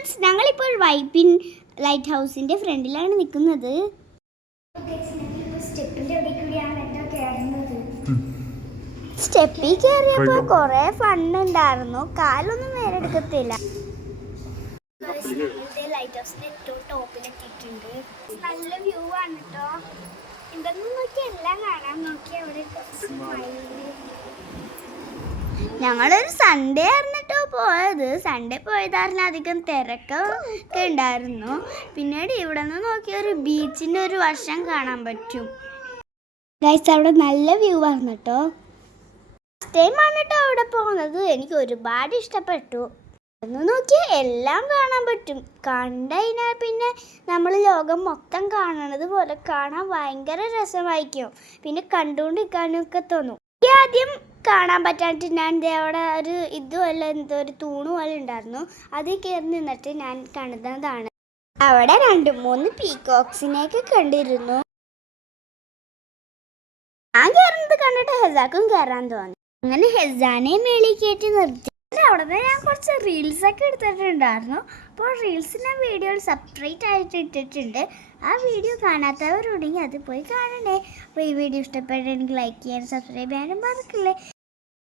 Friends ഞങ്ങളിപ്പോൾ Vypin light ഹൗസിന്റെ ഫ്രണ്ടിലാണ് നിൽക്കുന്നത്. സ്റ്റെപ്പിൽ കയറിയപ്പോൾ കുറേ ഫണ്ടുണ്ടായിരുന്നു കാലൊന്നും വേറെ എടുക്കത്തില്ല ലൈറ്റ് ഹൗസിന്റെ ഏറ്റവും ടോപ്പിലെത്തിയിട്ടുണ്ട് നല്ല വ്യൂ ആണ് കേട്ടോ എന്തെന്ന് നോക്കി എല്ലാം കാണാൻ നോക്കി അവിടെ. ഞങ്ങളൊരു സൺഡേ ആയിരുന്നിട്ടോ പോയത്. സൺഡേ പോയതായിരുന്നു അധികം തിരക്കൊക്കെ ഉണ്ടായിരുന്നു. പിന്നീട് ഇവിടെ നിന്ന് നോക്കിയ ഒരു ബീച്ചിന്റെ ഒരു വശം കാണാൻ പറ്റും. ഗൈസ് അവിടെ നല്ല വ്യൂ ആയിരുന്നു കേട്ടോ ഫസ്റ്റ് ആണ് കേട്ടോ അവിടെ പോകുന്നത് എനിക്ക് ഒരുപാട് ഇഷ്ടപ്പെട്ടു. ഒന്ന് നോക്കിയാൽ എല്ലാം കാണാൻ പറ്റും. കണ്ടതിനാൽ പിന്നെ നമ്മൾ ലോകം മൊത്തം കാണണത് പോലെ കാണാൻ ഭയങ്കര രസമായിരിക്കും. പിന്നെ കണ്ടുകൊണ്ടിരിക്കാനൊക്കെ തോന്നും. ആദ്യം കാണാൻ പറ്റാണ്ട് ഞാൻ ദേ അവിടെ ഒരു ഇതുമല്ല എന്തോ ഒരു തൂണ് പോലെ ഉണ്ടായിരുന്നു. അതിൽ കയറി നിന്നിട്ട് ഞാൻ കണ്ടതാണ്. അവിടെ രണ്ട് മൂന്ന് പീകോക്സിനെയൊക്കെ കണ്ടിരുന്നു. ഞാൻ കയറുന്നത് കണ്ടിട്ട് ഹെസാക്കും കയറാൻ തോന്നി. അങ്ങനെ ഹെസാനെ മേളിൽ കയറ്റി നിർത്തി. അവിടെ നിന്ന് ഞാൻ കുറച്ച് റീൽസ് ഒക്കെ എടുത്തിട്ടുണ്ടായിരുന്നു. അപ്പോൾ റീൽസിന്റെ വീഡിയോ സെപ്പറേറ്റ് ആയിട്ട് ഇട്ടിട്ടുണ്ട്. ആ വീഡിയോ കാണാത്തവരുണ്ടെങ്കിൽ അത് പോയി കാണണേ. അപ്പോൾ ഈ വീഡിയോ ഇഷ്ടപ്പെട്ടെങ്കിൽ ലൈക്ക് ചെയ്യാനും സബ്സ്ക്രൈബ് ചെയ്യാനും മറക്കില്ലേ.